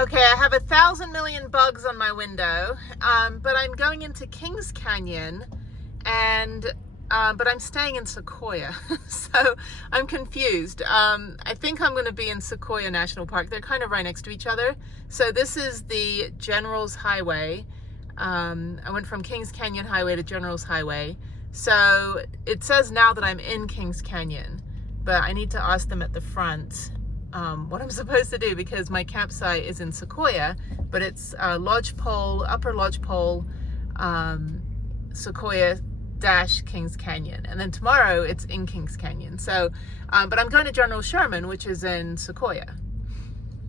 Okay, I have 1,000 million bugs on my window, but I'm going into Kings Canyon, and but I'm staying in Sequoia, so I'm confused. I think I'm going to be in Sequoia National Park. They're kind of right next to each other. So this is the General's Highway. I went from Kings Canyon Highway to General's Highway. So it says now that I'm in Kings Canyon, but I need to ask them at the front what I'm supposed to do, because my campsite is in Sequoia, but it's Lodgepole, Upper Lodgepole, Sequoia dash Kings Canyon, and then tomorrow it's in Kings Canyon. So but I'm going to General Sherman, which is in Sequoia.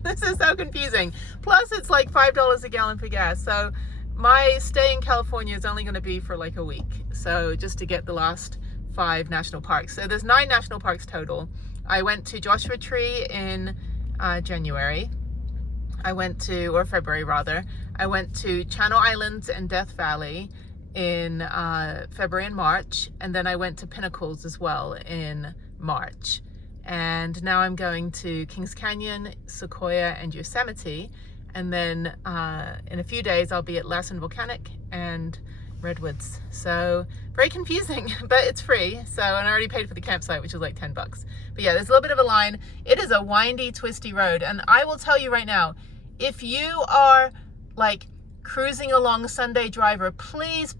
This is so confusing. Plus it's like $5 a gallon for gas, so my stay in California is only going to be for like a week, so just to get the last 5 national parks. So there's 9 national parks total. I went to Joshua Tree in January. I went to, or February rather, I went to Channel Islands and Death Valley in February and March, and then I went to Pinnacles as well in March. And now I'm going to Kings Canyon, Sequoia, and Yosemite, and then in a few days I'll be at Lassen Volcanic and Redwoods. So very confusing, but it's free. So, and I already paid for the campsite, which is like 10 bucks. But yeah, there's a little bit of a line. It is a windy, twisty road. And I will tell you right now, if you are like cruising along Sunday driver, please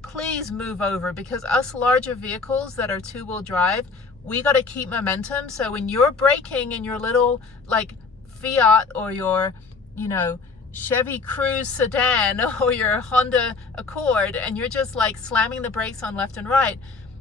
move over, because us larger vehicles that are 2-wheel drive, we got to keep momentum. So when you're braking in your little like Fiat or your, you know, Chevy Cruze sedan or your Honda Accord, and you're just like slamming the brakes on left and right,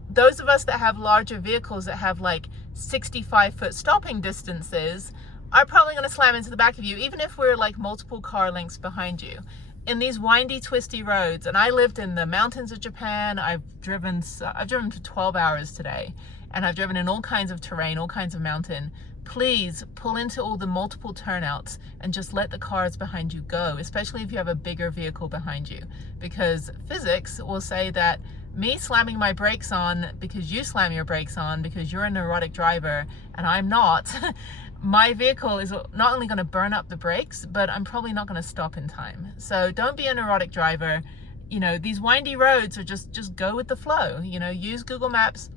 those of us that have larger vehicles that have like 65-foot stopping distances are probably going to slam into the back of you, even if we're like multiple car lengths behind you in these windy, twisty roads. And I lived in the mountains of Japan. I've driven for 12 hours today, and I've driven in all kinds of terrain, all kinds of mountain. Please pull into all the multiple turnouts and just let the cars behind you go, especially if you have a bigger vehicle behind you, because physics will say that me slamming my brakes on because you slam your brakes on because you're a neurotic driver and I'm not, my vehicle is not only going to burn up the brakes, but I'm probably not going to stop in time. So don't be a neurotic driver. You know, these windy roads are just go with the flow. You know, use Google Maps,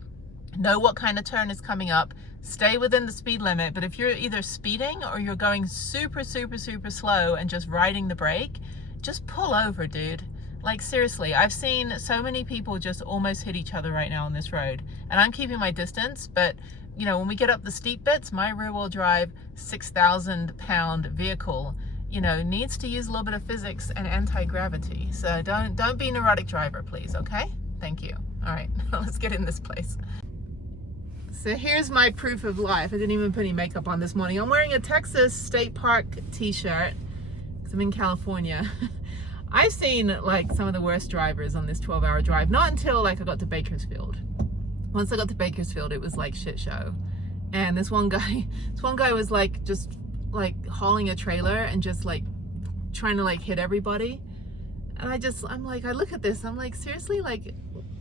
know what kind of turn is coming up, stay within the speed limit. But if you're either speeding or you're going super slow and just riding the brake, just pull over, dude. Like seriously, I've seen so many people just almost hit each other right now on this road, and I'm keeping my distance. But you know, when we get up the steep bits, my rear-wheel drive 6,000-pound vehicle, you know, needs to use a little bit of physics and anti-gravity. So don't be a neurotic driver, please. Okay, thank you. All right, let's get in this place. So here's my proof of life. I didn't even put any makeup on this morning. I'm wearing a Texas State Park t-shirt because I'm in California. I've seen like some of the worst drivers on this 12-hour drive. Not until like I got to Bakersfield. Once I got to Bakersfield, it was like shit show. And this one guy was like just like hauling a trailer and just like trying to like hit everybody. And I'm like, I look at this, I'm like, seriously, like,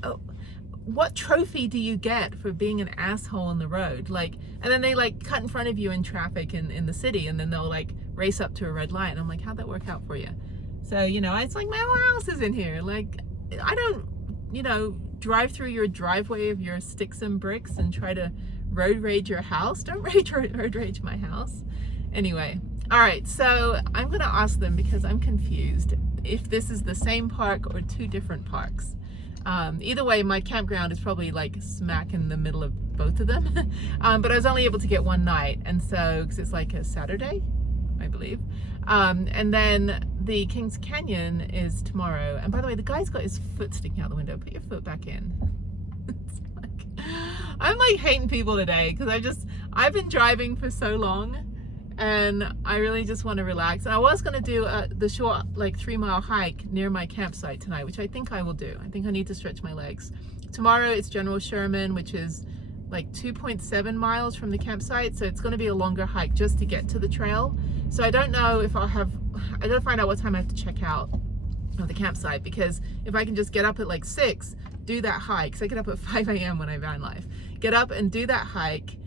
oh, what trophy do you get for being an asshole on the road? Like, and then they like cut in front of you in traffic in the city, and then they'll like race up to a red light. And I'm like, how'd that work out for you? So, you know, it's like my whole house is in here. Like, I don't, you know, drive through your driveway of your sticks and bricks and try to road rage your house. Don't road rage my house. Anyway, all right, so I'm gonna ask them, because I'm confused, if this is the same park or 2 different parks. Either way, my campground is probably like smack in the middle of both of them. But I was only able to get one night, and so, because it's like a Saturday, I believe. And then the Kings Canyon is tomorrow. And by the way, the guy's got his foot sticking out the window. Put your foot back in. It's like, I'm like hating people today, because I've been driving for so long, and I really just want to relax. And I was going to do the short like 3-mile hike near my campsite tonight, which I think I will do. I think I need to stretch my legs. Tomorrow it's General Sherman, which is like 2.7 miles from the campsite, so it's going to be a longer hike just to get to the trail. So I don't know if I gotta find out what time I have to check out of the campsite, because if I can just get up at like 6, do that hike, because I get up at 5 a.m. when I van life, get up and do that hike,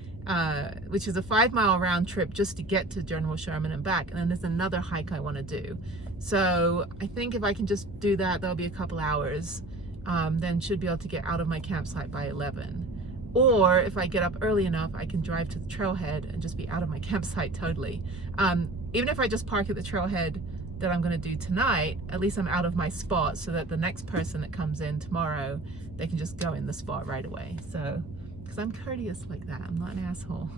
which is a 5-mile round trip just to get to General Sherman and back. And then there's another hike I want to do. So I think if I can just do that, that'll be a couple hours. Then should be able to get out of my campsite by 11. Or if I get up early enough, I can drive to the trailhead and just be out of my campsite totally. Even if I just park at the trailhead that I'm going to do tonight, at least I'm out of my spot so that the next person that comes in tomorrow, they can just go in the spot right away. So, because I'm courteous like that, I'm not an asshole.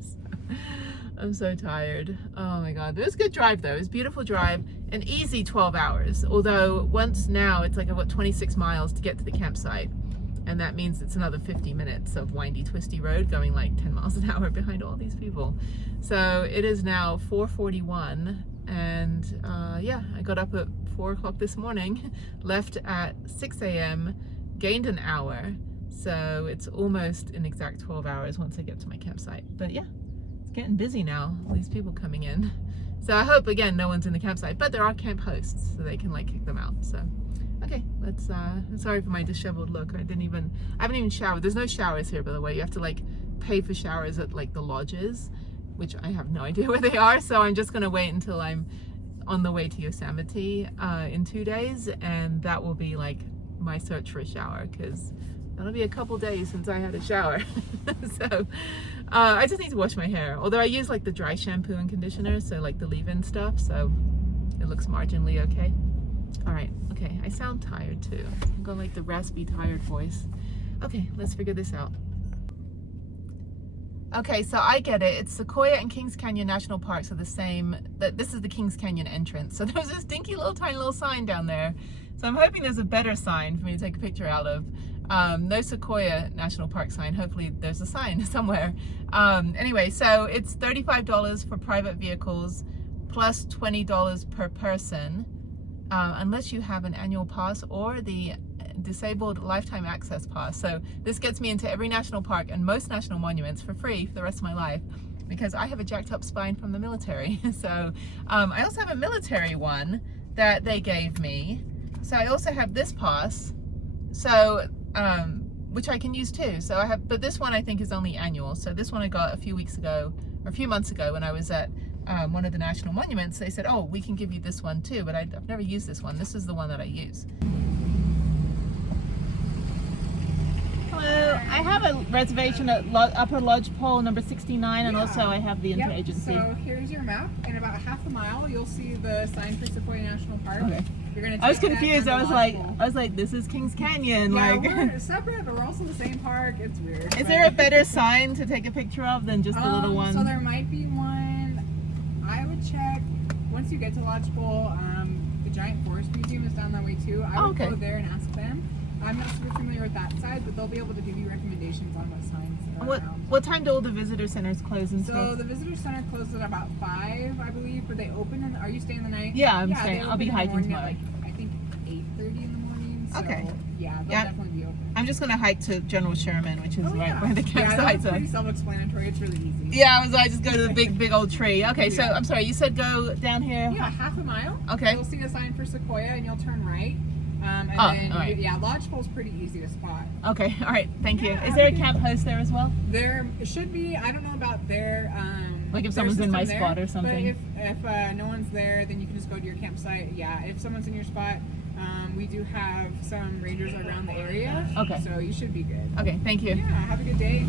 So, I'm so tired. Oh my God. It was a good drive though. It was a beautiful drive, an easy 12 hours. Although once now it's like about 26 miles to get to the campsite. And that means it's another 50 minutes of windy, twisty road going like 10 miles an hour behind all these people. So it is now 4:41. And yeah, I got up at 4 o'clock this morning, left at 6 a.m., gained an hour. So it's almost an exact 12 hours once I get to my campsite. But yeah, it's getting busy now, all these people coming in. So I hope, again, no one's in the campsite, but there are camp hosts, so they can like kick them out. So, okay, let's, sorry for my disheveled look. I haven't even showered. There's no showers here, by the way. You have to like pay for showers at like the lodges, which I have no idea where they are. So I'm just gonna wait until I'm on the way to Yosemite in 2 days. And that will be like my search for a shower, because that'll be a couple days since I had a shower. So I just need to wash my hair. Although I use like the dry shampoo and conditioner, so like the leave-in stuff, so it looks marginally okay. All right, okay, I sound tired too. I've got like the raspy, tired voice. Okay, let's figure this out. Okay, so I get it. It's Sequoia and Kings Canyon National Parks are the same. This is the Kings Canyon entrance. So there's this dinky little tiny little sign down there. So I'm hoping there's a better sign for me to take a picture out of. No Sequoia National Park sign. Hopefully there's a sign somewhere. Anyway, so it's $35 for private vehicles plus $20 per person, unless you have an annual pass or the disabled lifetime access pass. So this gets me into every national park and most national monuments for free for the rest of my life, because I have a jacked up spine from the military. So I also have a military one that they gave me. So I also have this pass, so which I can use too. So I have, but this one I think is only annual. So this one I got a few months ago when I was at one of the national monuments. They said, oh, we can give you this one too, but I've never used this one. This is the one that I use. Hello, I have a reservation at Upper Lodgepole number 69, and also I have the interagency. So here's your map. In about half a mile, you'll see the sign for Sequoia National Park. Okay. You're gonna I was confused. I was like, this is Kings Canyon. Yeah, like, we're separate, but we're also the same park. It's weird. Is there a better sign to take a picture of than just the little one? So there might be one. I would check once you get to Lodgepole. The Giant Forest Museum is down that way too. I would go there and ask them. I'm not super familiar with that side, but they'll be able to give you recommendations on what signs are around. What time do all the visitor centers close and stuff? So the visitor center closes at about 5, I believe, but they open. Are you staying the night? Yeah, I'm staying. I'll be hiking tomorrow. Like, I think 8:30 in the morning. So, okay. Yeah, they'll definitely be open. I'm just gonna hike to General Sherman, which is right by the campsite. Yeah, that's pretty self-explanatory. It's really easy. Yeah, I just go to the big old tree. Okay, so I'm sorry, you said go down here? Yeah, half a mile. Okay. You'll see a sign for Sequoia, and you'll turn right. And then, Lodgepole's pretty easy to spot. Okay, all right, thank you. Is there a camp host there as well? There should be. I don't know about their like if someone's in my spot or something. But if no one's there, then you can just go to your campsite. Yeah, if someone's in your spot, we do have some rangers around the area. Okay. So you should be good. Okay, thank you. Yeah, have a good day.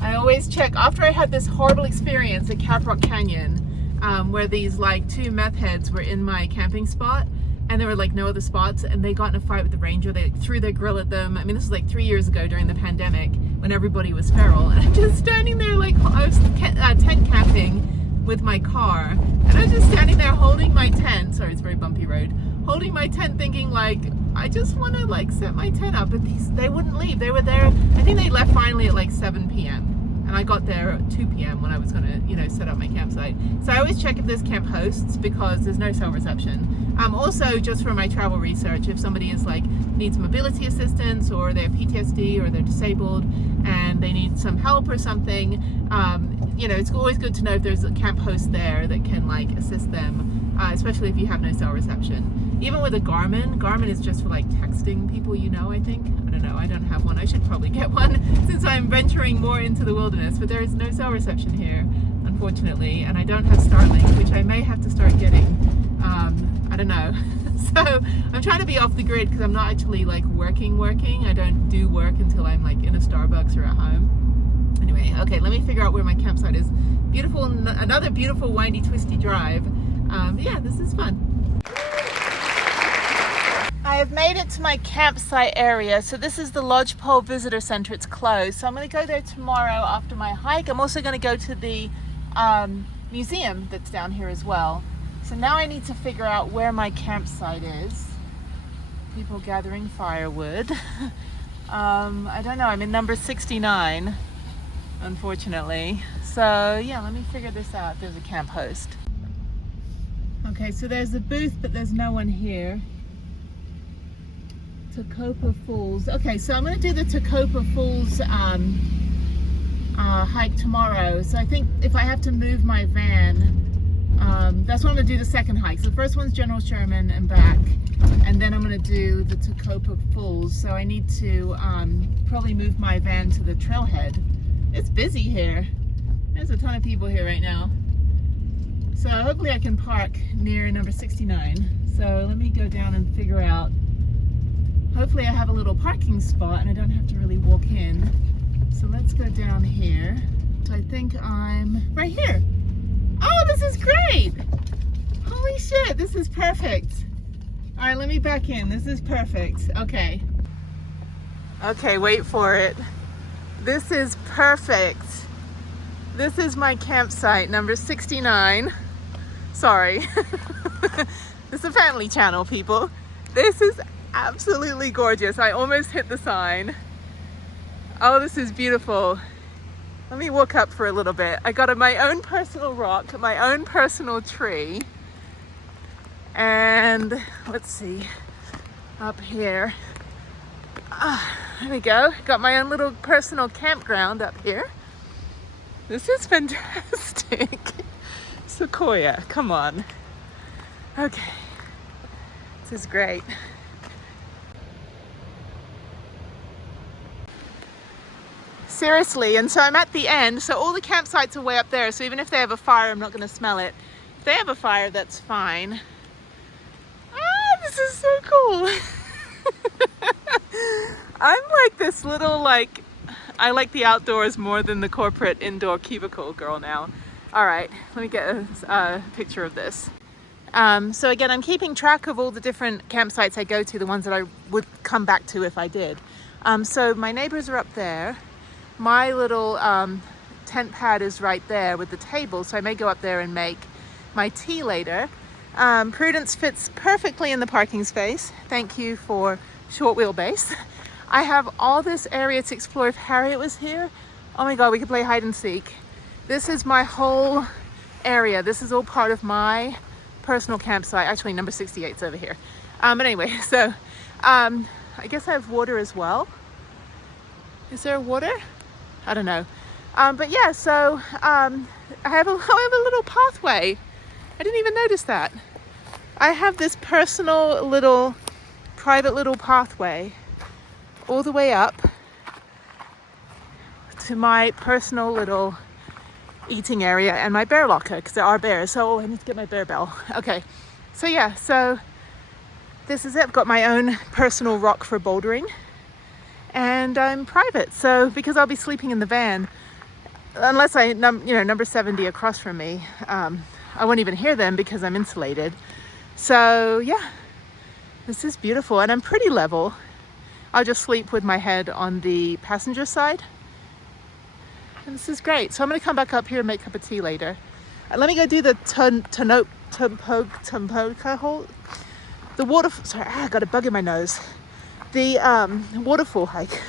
I always check after I had this horrible experience at Caprock Canyon, where these like 2 meth heads were in my camping spot, and there were like no other spots, and they got in a fight with the ranger. They threw their grill at them. I mean, this was like 3 years ago during the pandemic when everybody was feral, and I'm just standing there like I was tent camping with my car, and I was just standing there holding my tent. Sorry, it's a very bumpy road. Holding my tent, thinking like, I just want to like set my tent up, but they wouldn't leave. They were there. I think they left finally at like 7 p.m. and I got there at 2 p.m. when I was gonna, set up my campsite. So I always check if there's camp hosts because there's no cell reception. Also, just for my travel research, if somebody is like needs mobility assistance, or they have PTSD, or they're disabled and they need some help or something, it's always good to know if there's a camp host there that can like assist them especially if you have no cell reception. Even with a Garmin is just for like texting people, you know, I think. I don't know, I don't have one. I should probably get one since I'm venturing more into the wilderness, but there is no cell reception here, unfortunately, and I don't have Starlink, which I may have to start getting. I don't know. So I'm trying to be off the grid because I'm not actually like working. I don't do work until I'm like in a Starbucks or at home. Anyway, okay, let me figure out where my campsite is. Beautiful, another beautiful windy twisty drive. Yeah, this is fun. I have made it to my campsite area. So this is the Lodgepole Visitor Center. It's closed. So I'm going to go there tomorrow after my hike. I'm also going to go to the museum that's down here as well. So now I need to figure out where my campsite is. People gathering firewood. I don't know, I'm in number 69, unfortunately. So yeah, let me figure this out. There's a camp host. Okay, so there's a booth, but there's no one here. Tacopa Falls. Okay, so I'm going to do the Tacopa Falls hike tomorrow. So I think if I have to move my van, that's what I'm going to do the second hike. So the first one's General Sherman and back, and then I'm going to do the Tacopa Falls. So I need to probably move my van to the trailhead. It's busy here. There's a ton of people here right now. So hopefully I can park near number 69. So let me go down and figure out. Hopefully I have a little parking spot and I don't have to really walk in. So let's go down here. So I think I'm right here. Oh, this is great! Holy shit, this is perfect. All right, let me back in. This is perfect. Okay. Okay, wait for it. This is perfect. This is my campsite, number 69. Sorry. This is a family channel, people. This is absolutely gorgeous. I almost hit the sign. Oh, this is beautiful. Let me walk up for a little bit. I got my own personal rock, my own personal tree. And let's see, up here. There we go. Got my own little personal campground up here. This is fantastic. Sequoia, come on. Okay, this is great. Seriously, and so I'm at the end, so all the campsites are way up there, so even if they have a fire, I'm not going to smell it. If they have a fire, that's fine. Ah, this is so cool. I'm like this little, like, I like the outdoors more than the corporate indoor cubicle girl now. All right, let me get a picture of this. So again, I'm keeping track of all the different campsites I go to, the ones that I would come back to if I did. So my neighbors are up there. My little tent pad is right there with the table, so I may go up there and make my tea later. Prudence fits perfectly in the parking space. Thank you for short wheelbase. I have all this area to explore. If Harriet was here, oh my God, we could play hide and seek. This is my whole area. This is all part of my personal campsite. Actually, number 68 is over here. But anyway, so I guess I have water as well. Is there water? I don't know. But yeah, so I have a little pathway. I didn't even notice that. I have this personal little, private little pathway all the way up to my personal little eating area and my bear locker, because there are bears. So I need to get my bear bell. Okay, so yeah, so this is it. I've got my own personal rock for bouldering. And I'm private, so because I'll be sleeping in the van, unless number 70 across from me, I won't even hear them because I'm insulated. So yeah, this is beautiful, and I'm pretty level. I'll just sleep with my head on the passenger side, and this is great. So I'm going to come back up here and make a cup of tea later. Let me go do the Tampoca hole. The water. Sorry, I got a bug in my nose. The waterfall hike.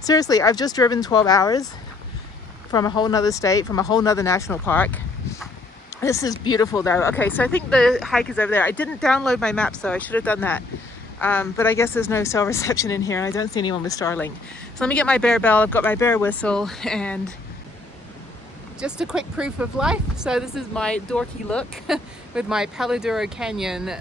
Seriously, I've just driven 12 hours from a whole nother state, from a whole nother national park. This is beautiful though. Okay, so I think the hike is over there. I didn't download my map, so I should have done that. But I guess there's no cell reception in here, and I don't see anyone with Starlink. So let me get my bear bell. I've got my bear whistle, and just a quick proof of life. So this is my dorky look with my Palo Duro Canyon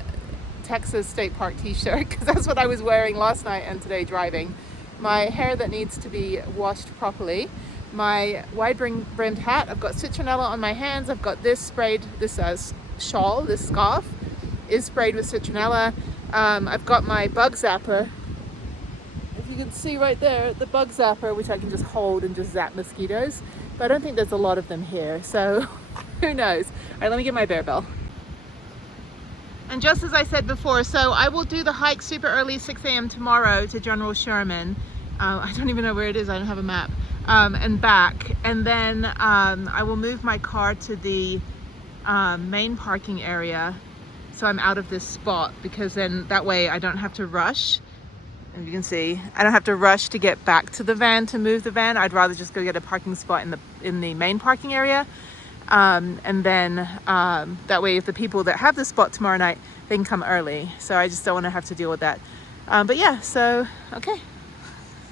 Texas State Park t-shirt, because that's what I was wearing last night and today driving. My hair that needs to be washed properly. My wide brimmed hat. I've got citronella on my hands. I've got this sprayed, this shawl, this scarf is sprayed with citronella. I've got my bug zapper. If you can see right there, the bug zapper, which I can just hold and just zap mosquitoes. But I don't think there's a lot of them here, so who knows. All right, let me get my bear bell. And just as I said before, so I will do the hike super early, 6 a.m. tomorrow to General Sherman. I don't even know where it is, I don't have a map. And back, and then I will move my car to the main parking area so I'm out of this spot, because then that way I don't have to rush. And you can see I don't have to rush to get back to the van to move the van. I'd rather just go get a parking spot in the main parking area, and then that way if the people that have the spot tomorrow night, they can come early. So I just don't want to have to deal with that. But yeah, so okay.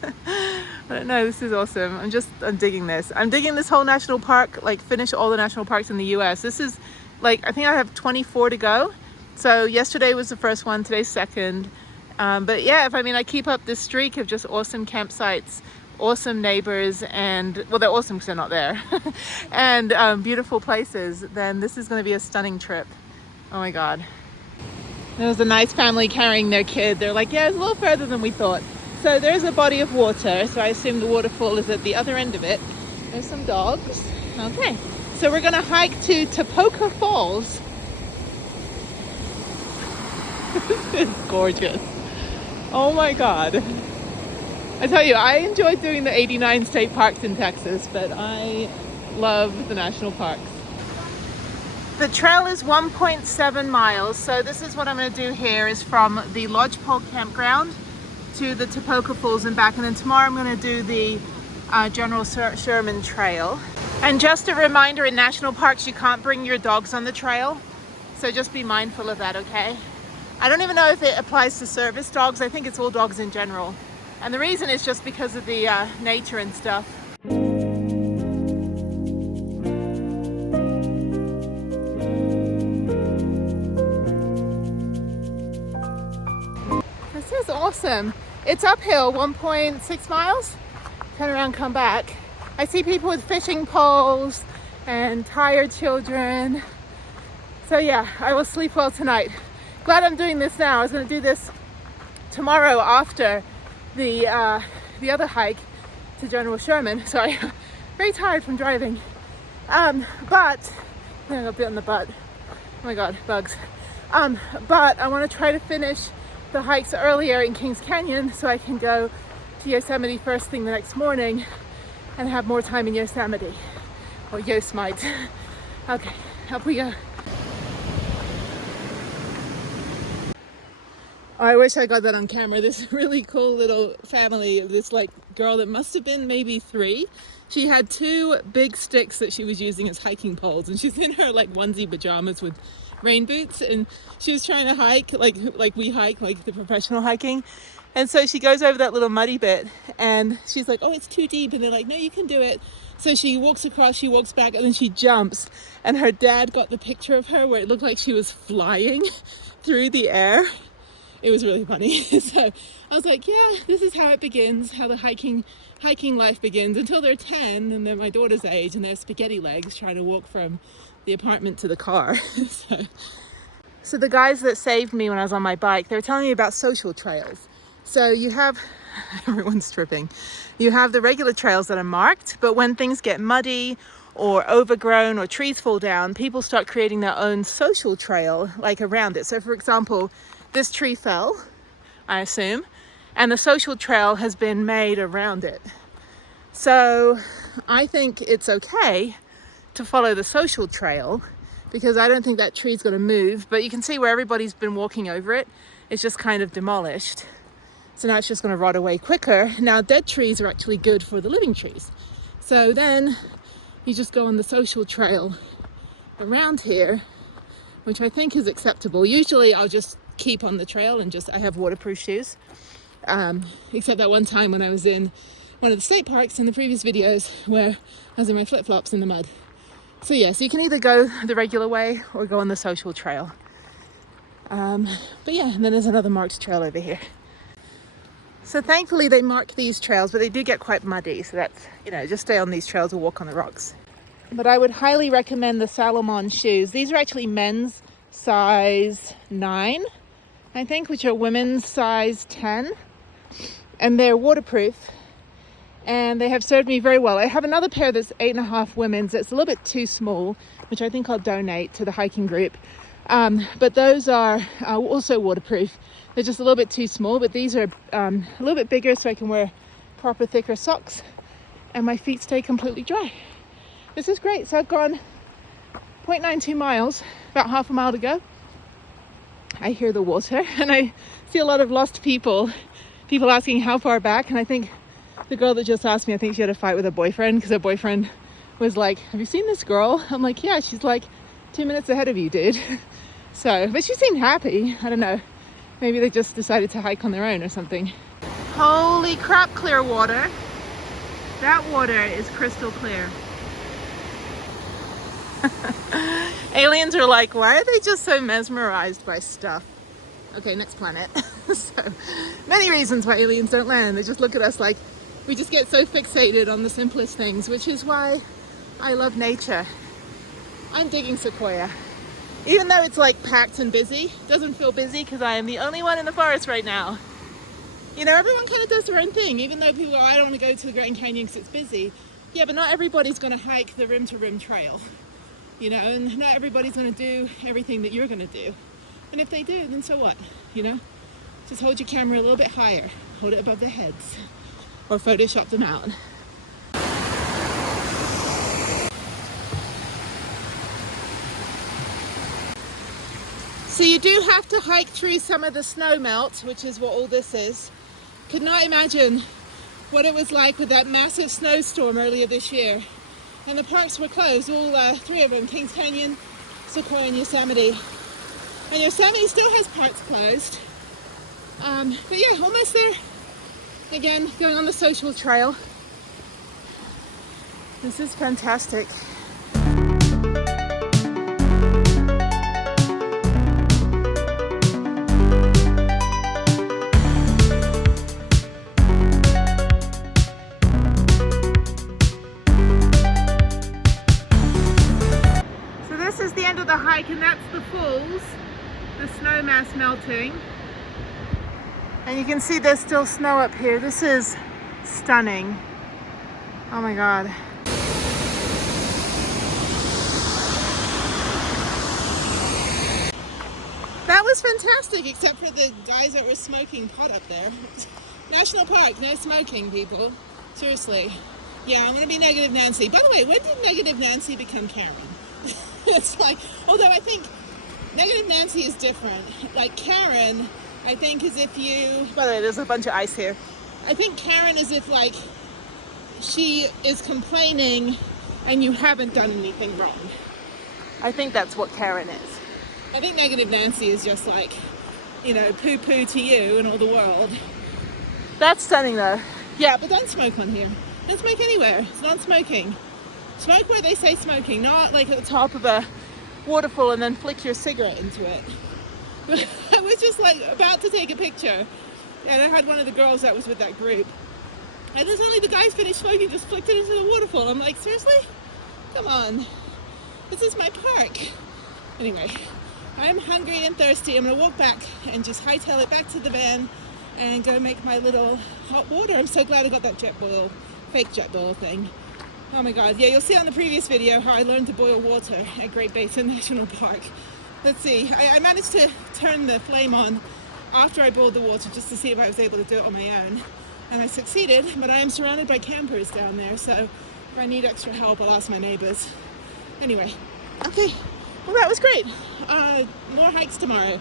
I don't know, this is awesome. I'm digging this. I'm digging this whole national park, like finish all the national parks in the US. This is like, I think I have 24 to go. So yesterday was the first one, today's second. But yeah, if I keep up this streak of just awesome campsites, awesome neighbors, and well, they're awesome because they're not there, and beautiful places, then this is going to be a stunning trip. Oh my God. There was a nice family carrying their kid. They're like, yeah, it's a little further than we thought. So there's a body of water, so I assume the waterfall is at the other end of it. There's some dogs. Okay, so we're gonna hike to Topeka Falls. This is gorgeous. Oh my God. I tell you, I enjoy doing the 89 state parks in Texas, but I love the national parks. The trail is 1.7 miles, so this is what I'm gonna do here, is from the Lodgepole Campground to the Topeka Falls and back, and then tomorrow I'm going to do the General Sherman Trail. And just a reminder, in national parks you can't bring your dogs on the trail, so just be mindful of that, okay? I don't even know if it applies to service dogs. I think it's all dogs in general, and the reason is just because of the nature and stuff. This is awesome. It's uphill, 1.6 miles. Turn around, come back. I see people with fishing poles and tired children. So yeah, I will sleep well tonight. Glad I'm doing this now. I was going to do this tomorrow after the other hike to General Sherman. Sorry, very tired from driving. But I got a bit on the butt. Oh my God, bugs. But I want to try to finish the hikes earlier in Kings Canyon so I can go to Yosemite first thing the next morning and have more time in Yosemite, or Yosemite. Okay, up we go. Oh, I wish I got that on camera. This really cool little family of this like girl that must have been maybe 3. She had 2 big sticks that she was using as hiking poles, and she's in her like onesie pajamas with rain boots, and she was trying to hike like we hike, like the professional hiking. And so she goes over that little muddy bit and she's like, oh, it's too deep, and they're like, no, you can do it. So she walks across, she walks back, and then she jumps, and her dad got the picture of her where it looked like she was flying through the air. It was really funny. So I was like, yeah, this is how it begins, how the hiking life begins, until they're 10 and they're my daughter's age and they're spaghetti legs trying to walk from the apartment to the car. So the guys that saved me when I was on my bike, they were telling me about social trails. So you have, everyone's tripping. You have the regular trails that are marked, but when things get muddy or overgrown or trees fall down, people start creating their own social trail like around it. So for example, this tree fell, I assume, and the social trail has been made around it. So I think it's okay to follow the social trail, because I don't think that tree's going to move, but you can see where everybody's been walking over it. It's just kind of demolished. So now it's just going to rot away quicker. Now dead trees are actually good for the living trees. So then you just go on the social trail around here, which I think is acceptable. Usually I'll just keep on the trail and I have waterproof shoes. Except that one time when I was in one of the state parks in the previous videos where I was in my flip-flops in the mud. So yeah, so you can either go the regular way or go on the social trail. But yeah, and then there's another marked trail over here. So thankfully they mark these trails, but they do get quite muddy. So that's, you know, just stay on these trails or walk on the rocks. But I would highly recommend the Salomon shoes. These are actually men's size 9, I think, which are women's size 10. And they're waterproof. And they have served me very well. I have another pair that's 8.5 women's. That's a little bit too small, which I think I'll donate to the hiking group. But those are also waterproof. They're just a little bit too small, but these are a little bit bigger so I can wear proper thicker socks and my feet stay completely dry. This is great. So I've gone 0.92 miles, about half a mile to go. I hear the water and I see a lot of lost people asking how far back. And I think the girl that just asked me, I think she had a fight with her boyfriend because her boyfriend was like, have you seen this girl? I'm like, yeah, she's like 2 minutes ahead of you, dude. So, but she seemed happy. I don't know. Maybe they just decided to hike on their own or something. Holy crap, clear water. That water is crystal clear. Aliens are like, why are they just so mesmerized by stuff? Okay, next planet. So, many reasons why aliens don't land. They just look at us like, we just get so fixated on the simplest things, which is why I love nature. I'm digging Sequoia. Even though it's like packed and busy, it doesn't feel busy because I am the only one in the forest right now. You know, everyone kind of does their own thing, even though people go, I don't want to go to the Grand Canyon because it's busy. Yeah, but not everybody's going to hike the rim to rim trail, you know, and not everybody's going to do everything that you're going to do. And if they do, then so what, you know? Just hold your camera a little bit higher, hold it above their heads, or Photoshop them out. So you do have to hike through some of the snow melt, which is what all this is. Could not imagine what it was like with that massive snowstorm earlier this year. And the parks were closed, all 3 of them, Kings Canyon, Sequoia and Yosemite. And Yosemite still has parts closed. But yeah, almost there. Again, going on the social trail. This is fantastic. The hike, and that's the falls, the snow mass melting, and you can see there's still snow up here. This is stunning. Oh my god. That was fantastic, except for the guys that were smoking pot up there. National Park, no smoking, people. Seriously. Yeah, I'm gonna be Negative Nancy. By the way, when did Negative Nancy become Karen? It's like, although I think Negative Nancy is different. Like Karen, I think is if you, by the way, there's a bunch of ice here. I think Karen is if like she is complaining and you haven't done anything wrong. I think that's what Karen is. I think Negative Nancy is just like, you know, poo-poo to you and all the world. That's stunning though. Yeah, but don't smoke on here. Don't smoke anywhere. It's non-smoking. Smoke where they say smoking, not like at the top of a waterfall and then flick your cigarette into it. I was just like about to take a picture and I had one of the girls that was with that group. And as only the guys finished smoking, just flicked it into the waterfall. I'm like, seriously? Come on. This is my park. Anyway, I'm hungry and thirsty. I'm gonna walk back and just hightail it back to the van and go make my little hot water. I'm so glad I got that jet boil, fake jet boil thing. Oh my god, yeah, you'll see on the previous video how I learned to boil water at Great Basin National Park. Let's see, I managed to turn the flame on after I boiled the water just to see if I was able to do it on my own. And I succeeded, but I am surrounded by campers down there, so if I need extra help, I'll ask my neighbors. Anyway, okay, well that was great. More hikes tomorrow.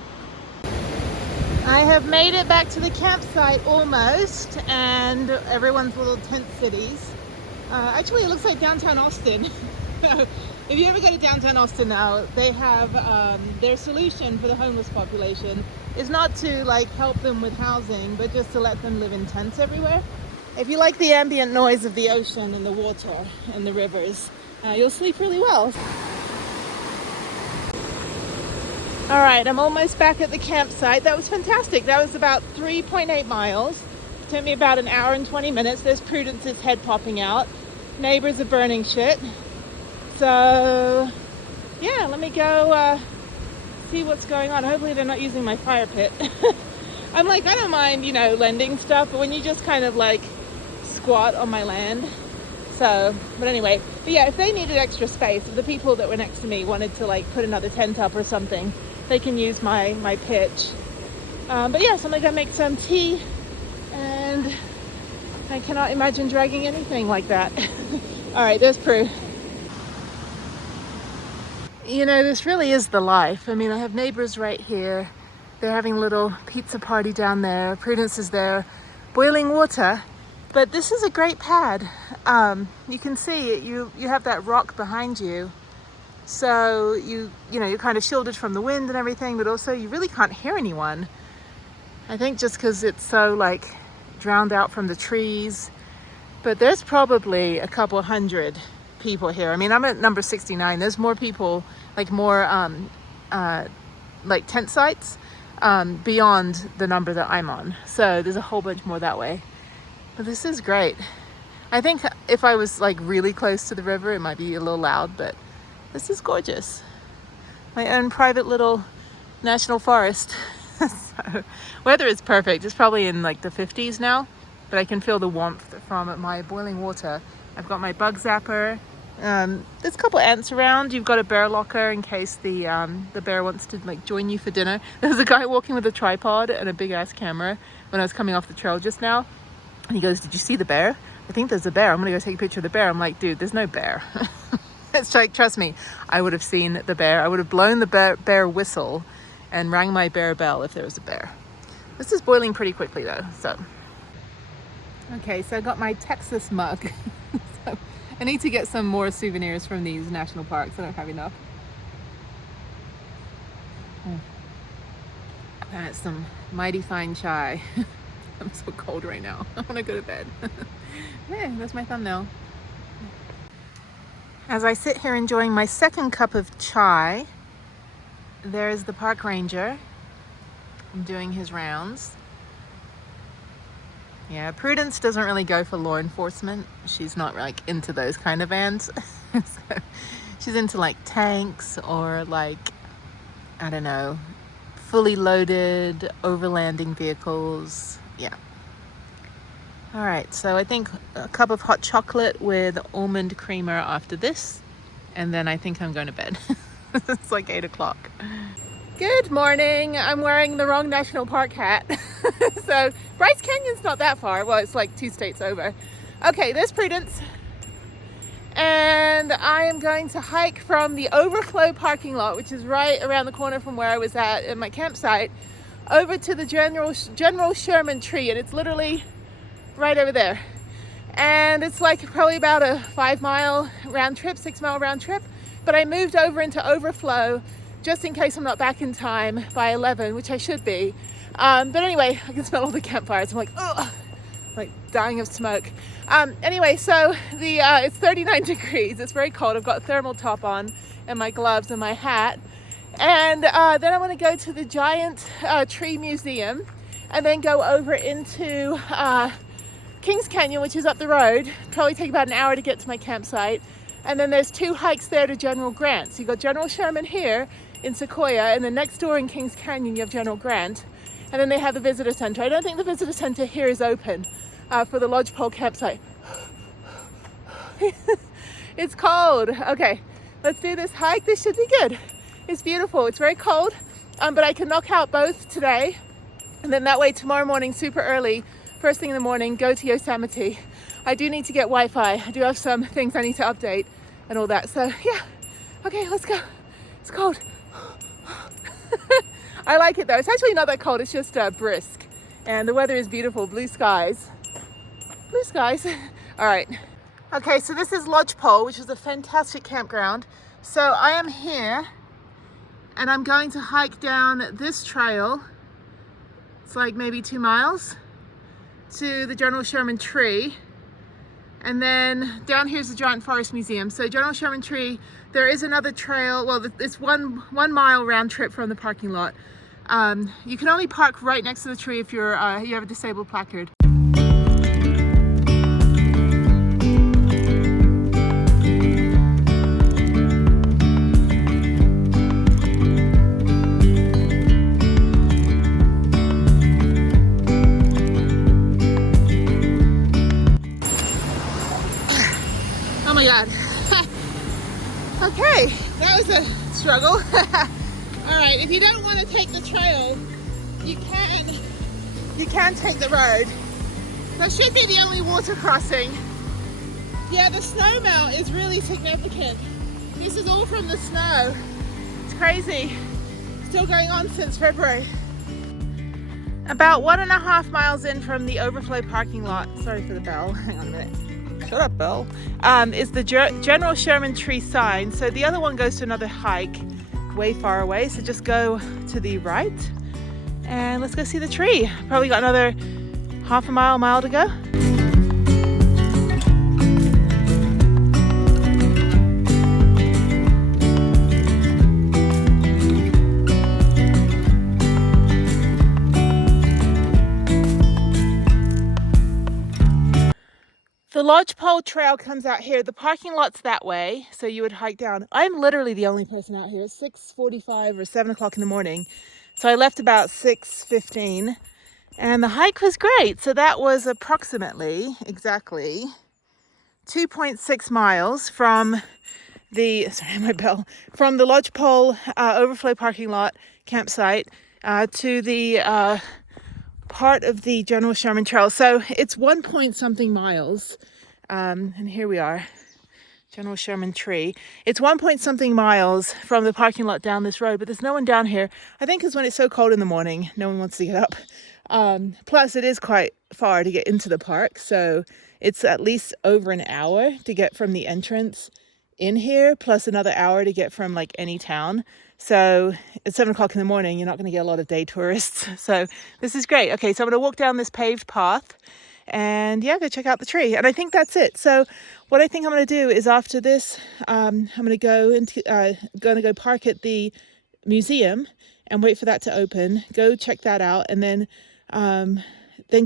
I have made it back to the campsite almost, and everyone's little tent cities. Actually, it looks like downtown Austin. If you ever go to downtown Austin now, they have their solution for the homeless population is not to like help them with housing, but just to let them live in tents everywhere. If you like the ambient noise of the ocean and the water and the rivers you'll sleep really well. All right, I'm almost back at the campsite. That was fantastic. That was about 3.8 miles. Took me about an hour and 20 minutes. There's Prudence's head popping out. Neighbors are burning shit. So, yeah, let me go see what's going on. Hopefully they're not using my fire pit. I'm like, I don't mind, you know, lending stuff, but when you just kind of like squat on my land. So, but anyway, but yeah, if they needed extra space, if the people that were next to me wanted to like put another tent up or something, they can use my pitch. But yeah, so I'm gonna make some tea, and I cannot imagine dragging anything like that. All right, there's Prue. You know, this really is the life. I mean, I have neighbors right here. They're having a little pizza party down there. Prudence is there, boiling water. But this is a great pad. You can see it, you have that rock behind you. So you know, you're kind of shielded from the wind and everything, but also you really can't hear anyone. I think just because it's so like drowned out from the trees. But there's probably a couple hundred people here. I mean, I'm at number 69. There's more people, like more like tent sites beyond the number that I'm on. So there's a whole bunch more that way. But this is great. I think if I was like really close to the river, it might be a little loud, but this is gorgeous. My own private little national forest. So, weather is perfect. It's probably in like the 50s now, but I can feel the warmth from my boiling water. I've got my bug zapper. There's a couple ants around. You've got a bear locker in case the bear wants to like join you for dinner. There's a guy walking with a tripod and a big ass camera when I was coming off the trail just now. And he goes, "Did you see the bear? I think there's a bear. I'm gonna go take a picture of the bear." I'm like, dude, there's no bear. It's like, trust me, I would have seen the bear. I would have blown the bear whistle and rang my bear bell if there was a bear. This is boiling pretty quickly though, so. Okay, so I got my Texas mug. So I need to get some more souvenirs from these national parks. I don't have enough. That's some mighty fine chai. I'm so cold right now. I want to go to bed. Yeah, that's my thumbnail. As I sit here enjoying my second cup of chai, there's the park ranger doing his rounds. Yeah, Prudence doesn't really go for law enforcement. She's not like into those kind of vans. So she's into like tanks or like, I don't know, fully loaded overlanding vehicles. Yeah. All right, so I think a cup of hot chocolate with almond creamer after this, and then I think I'm going to bed. It's like 8 o'clock. Good morning. I'm wearing the wrong national park hat. So Bryce Canyon's not that far. Well, it's like 2 states over. Okay, there's Prudence. And I am going to hike from the overflow parking lot, which is right around the corner from where I was at my campsite, over to the General Sherman tree, and it's literally right over there. And it's like probably about a 5-mile round trip, 6-mile round trip, but I moved over into overflow just in case I'm not back in time by 11, which I should be. But anyway, I can smell all the campfires. I'm like, ugh, like dying of smoke. Anyway, so it's 39 degrees. It's very cold. I've got a thermal top on and my gloves and my hat. And then I want to go to the giant tree museum and then go over into Kings Canyon, which is up the road. Probably take about an hour to get to my campsite. And then there's 2 hikes there to General Grant. So you've got General Sherman here in Sequoia, and then next door in Kings Canyon you have General Grant. And then they have the visitor center. I don't think the visitor center here is open for the lodgepole campsite. It's cold. Okay, let's do this hike. This should be good. It's beautiful. It's very cold, but I can knock out both today. And then that way tomorrow morning, super early, first thing in the morning, go to Yosemite. I do need to get Wi-Fi. I do have some things I need to update and all that. So yeah, okay, let's go. It's cold. I like it though. It's actually not that cold. It's just brisk. And the weather is beautiful. Blue skies. Blue skies. All right. Okay, so this is Lodgepole, which is a fantastic campground. So I am here and I'm going to hike down this trail. It's like maybe 2 miles to the General Sherman tree. And then down here's the Giant Forest Museum. So General Sherman Tree, there is another trail. Well, it's one mile round trip from the parking lot. You can only park right next to the tree if you're you have a disabled placard. Oh my God. Okay, that was a struggle. All right, if you don't want to take the trail, you can take the road. That should be the only water crossing. Yeah, the snow melt is really significant. This is all from the snow. It's crazy. Still going on since February. About 1.5 miles in from the overflow parking lot, sorry for the bell, hang on a minute. Shut up, Bill. Is the General Sherman Tree sign. So the other one goes to another hike way far away. So just go to the right and let's go see the tree. Probably got another half a mile to go. The Lodgepole Trail comes out here. The parking lot's that way, so you would hike down. I'm literally the only person out here. It's 6:45 or 7 o'clock in the morning. So I left about 6:15 and the hike was great. So that was exactly 2.6 miles from the, from the Lodgepole overflow parking lot campsite to the part of the General Sherman Trail. So it's 1 point something miles. And here we are, General Sherman Tree. It's 1 point something miles from the parking lot down this road, but there's no one down here. I think because when it's so cold in the morning, no one wants to get up. Plus it is quite far to get into the park. So it's at least over an hour to get from the entrance in here, plus another hour to get from like any town. So at 7 o'clock in the morning, you're not going to get a lot of day tourists. So this is great. Okay, so I'm going to walk down this paved path and yeah, go check out the tree. And I think that's it. So what I think I'm going to do is after this, I'm going to go park at the museum and wait for that to open, go check that out, and then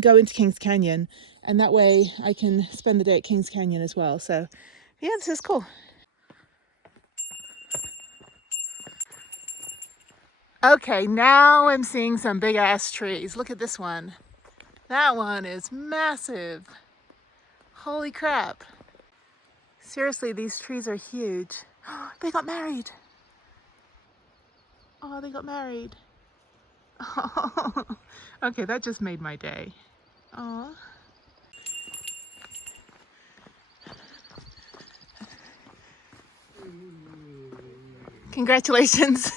go into Kings Canyon. And that way I can spend the day at Kings Canyon as well. So yeah, this is cool. Okay, now I'm seeing some big ass trees. Look at this one. That one is massive. Holy crap. Seriously, these trees are huge. They got married. Oh, they got married. Oh. Okay, that just made my day. Oh. Congratulations.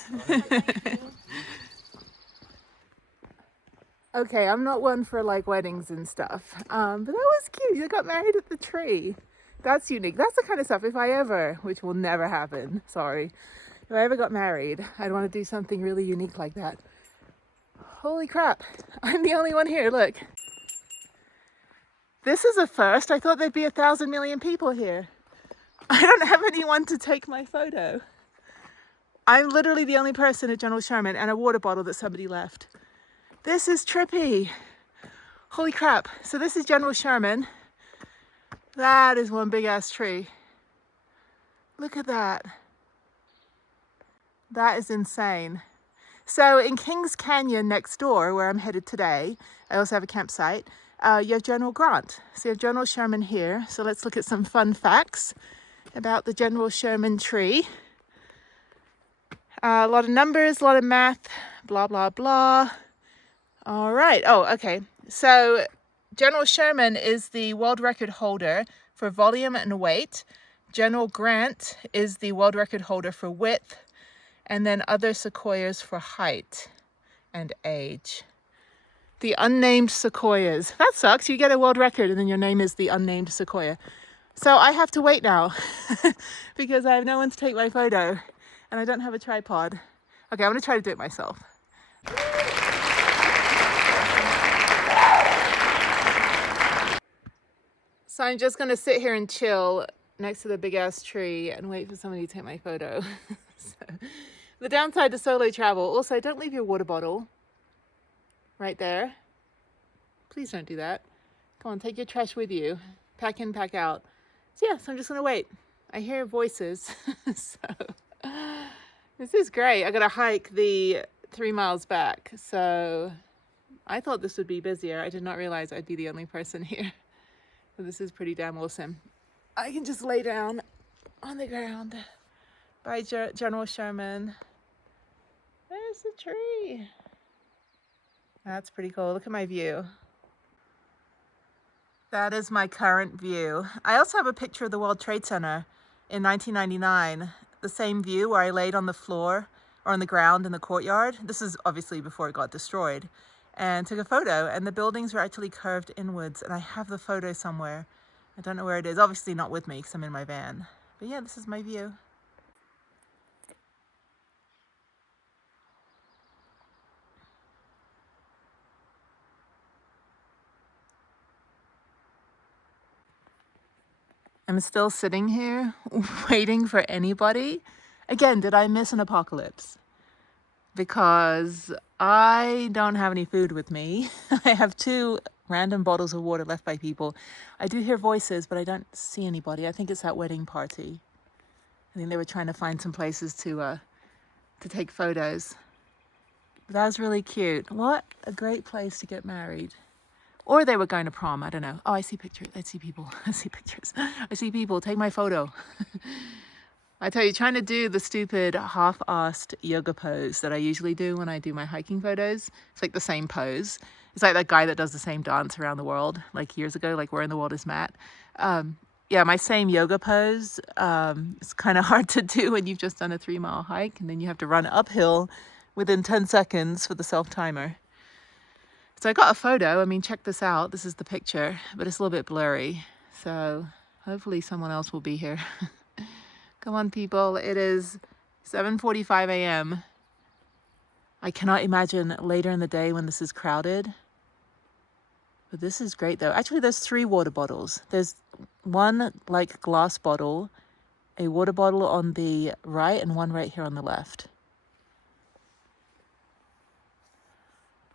Okay, I'm not one for like weddings and stuff, but that was cute. You got married at the tree. That's unique. That's the kind of stuff, if I ever, which will never happen, sorry, if I ever got married, I'd want to do something really unique like that. Holy crap, I'm the only one here, look. This is a first. I thought there'd be 1,000 million people here. I don't have anyone to take my photo. I'm literally the only person at General Sherman, and a water bottle that somebody left. This is trippy. Holy crap. So this is General Sherman. That is one big ass tree. Look at that. That is insane. So in Kings Canyon next door, where I'm headed today, I also have a campsite, you have General Grant. So you have General Sherman here. So let's look at some fun facts about the General Sherman tree. A lot of numbers, a lot of math, blah, blah, blah. All right. Oh, okay. So General Sherman is the world record holder for volume and weight. General Grant is the world record holder for width, and then other sequoias for height and age. The unnamed sequoias. That sucks. You get a world record and then your name is the unnamed sequoia. So I have to wait now because I have no one to take my photo and I don't have a tripod. Okay, I'm going to try to do it myself. So I'm just gonna sit here and chill next to the big ass tree and wait for somebody to take my photo. So, the downside to solo travel, also don't leave your water bottle right there. Please don't do that. Come on, take your trash with you. Pack in, pack out. So yeah, so I'm just gonna wait. I hear voices, so this is great. I gotta hike the 3 miles back. So I thought this would be busier. I did not realize I'd be the only person here. So this is pretty damn awesome. I can just lay down on the ground by General Sherman. There's the tree. That's pretty cool. Look at my view. That is my current view. I also have a picture of the World Trade Center in 1999. The same view where I laid on the floor or on the ground in the courtyard. This is obviously before it got destroyed. And took a photo, and the buildings were actually curved inwards, and I have the photo somewhere. I don't know where it is. Obviously not with me because I'm in my van. But yeah, this is my view. I'm still sitting here waiting for anybody. Again, did I miss an apocalypse? Because I don't have any food with me. I have 2 random bottles of water left by people. I do hear voices, but I don't see anybody. I think it's that wedding party. I think they were trying to find some places to take photos. But that was really cute. What a great place to get married. Or they were going to prom, I don't know. Oh, I see pictures, I see people, I see pictures. I see people, take my photo. I tell you, trying to do the stupid half-assed yoga pose that I usually do when I do my hiking photos. It's like the same pose. It's like that guy that does the same dance around the world, like years ago, like Where in the World is Matt? Yeah, my same yoga pose. It's kind of hard to do when you've just done a 3-mile hike and then you have to run uphill within 10 seconds for the self-timer. So I got a photo. I mean, check this out. This is the picture, but it's a little bit blurry. So hopefully someone else will be here. Come on, people. It is 7:45 a.m. I cannot imagine later in the day when this is crowded. But this is great, though. Actually, there's 3 water bottles. There's one, like, glass bottle, a water bottle on the right, and one right here on the left.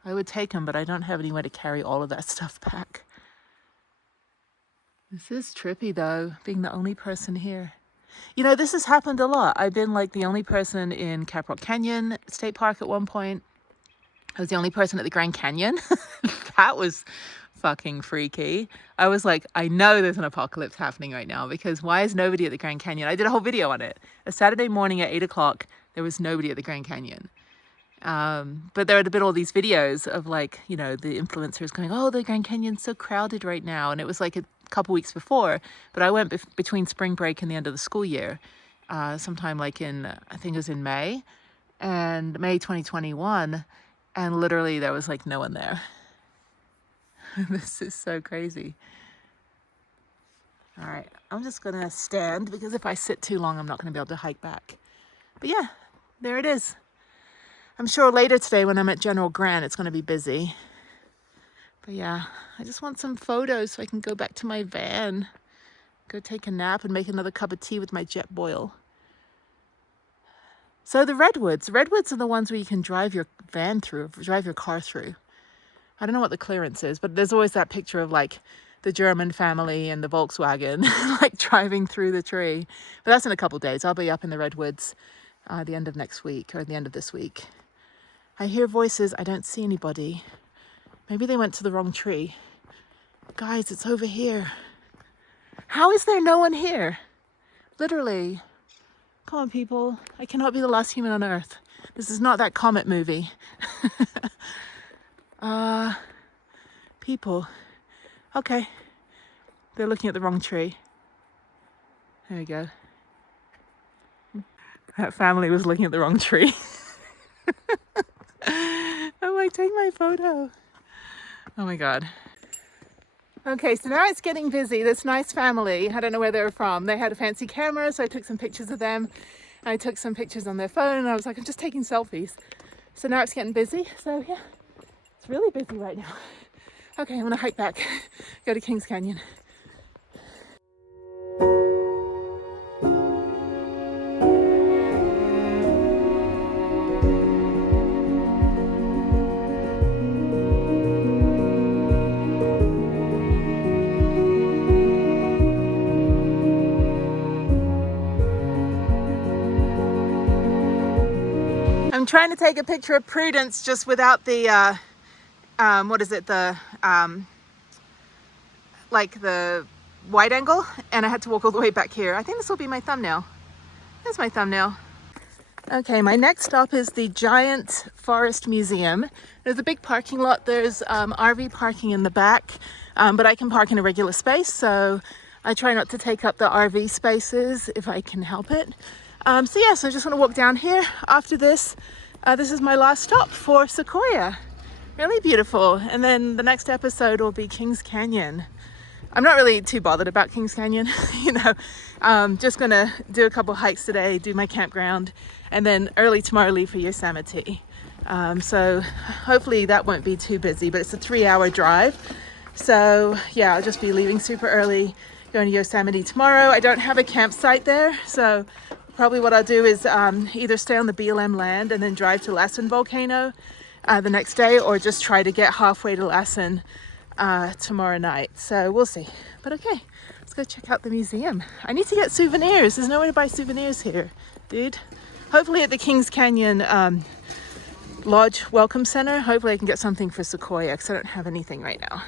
I would take them, but I don't have anywhere to carry all of that stuff back. This is trippy, though, being the only person here. You know, this has happened a lot. I've been like the only person in Caprock Canyon State Park at one point. I was the only person at the Grand Canyon. That was fucking freaky. I was like, I know there's an apocalypse happening right now because why is nobody at the Grand Canyon? I did a whole video on it. A Saturday morning at 8 o'clock, there was nobody at the Grand Canyon. But there had been all these videos of, like, you know, the influencers going, oh, the Grand Canyon's so crowded right now. And it was like a couple weeks before, but I went between spring break and the end of the school year, sometime like in, I think it was in May 2021. And literally there was like no one there. This is so crazy. All right, I'm just gonna stand because if I sit too long, I'm not gonna be able to hike back. But yeah, there it is. I'm sure later today when I'm at General Grant, it's gonna be busy. But yeah, I just want some photos so I can go back to my van, go take a nap and make another cup of tea with my jet boil. So the redwoods are the ones where you can drive your van through, drive your car through. I don't know what the clearance is, but there's always that picture of like the German family and the Volkswagen like driving through the tree. But that's in a couple of days. I'll be up in the redwoods the end of next week or the end of this week. I hear voices. I don't see anybody. Maybe they went to the wrong tree. Guys, it's over here. How is there no one here? Literally. Come on, people. I cannot be the last human on Earth. This is not that Comet movie. People. Okay. They're looking at the wrong tree. There we go. That family was looking at the wrong tree. I'm like, take my photo. Oh my God. Okay, so now it's getting busy. This nice family, I don't know where they were from. They had a fancy camera, so I took some pictures of them. I took some pictures on their phone, and I was like, I'm just taking selfies. So now it's getting busy. So yeah, it's really busy right now. Okay, I'm gonna hike back, go to Kings Canyon. trying to take a picture of Prudence just without the, what is it, the, like the wide angle, and I had to walk all the way back here. I think this will be my thumbnail. There's my thumbnail. Okay, my next stop is the Giant Forest Museum. There's a big parking lot. There's RV parking in the back, but I can park in a regular space, so I try not to take up the RV spaces if I can help it. So yeah, so I just want to walk down here. After this, this is my last stop for Sequoia. Really beautiful. And then the next episode will be Kings Canyon. I'm not really too bothered about Kings Canyon, you know, just gonna do a couple hikes today, do my campground, and then early tomorrow leave for Yosemite. So hopefully that won't be too busy, but it's a 3-hour drive. So yeah, I'll just be leaving super early, going to Yosemite tomorrow. I don't have a campsite there, so probably what I'll do is either stay on the BLM land and then drive to Lassen Volcano the next day, or just try to get halfway to Lassen tomorrow night. So we'll see. But okay, let's go check out the museum. I need to get souvenirs. There's nowhere to buy souvenirs here, dude. Hopefully at the Kings Canyon Lodge Welcome Center, hopefully I can get something for Sequoia, because I don't have anything right now.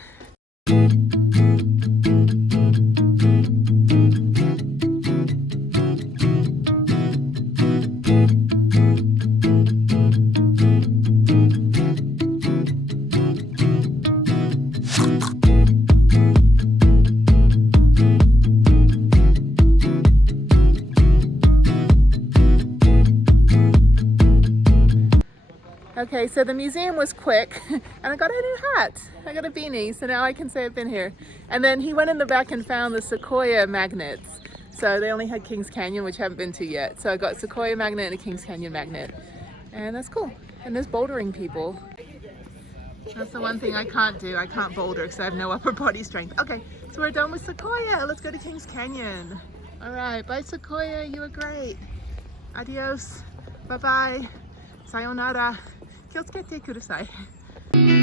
Okay, so the museum was quick, and I got a new hat. I got a beanie, so now I can say I've been here. And then he went in the back and found the Sequoia magnets. So they only had Kings Canyon, which I haven't been to yet. So I got a Sequoia magnet and a Kings Canyon magnet. And that's cool. And there's bouldering people. That's the one thing I can't do. I can't boulder because I have no upper body strength. Okay, so we're done with Sequoia. Let's go to Kings Canyon. All right, bye Sequoia, you were great. Adios, bye-bye, sayonara. 気をつけてください。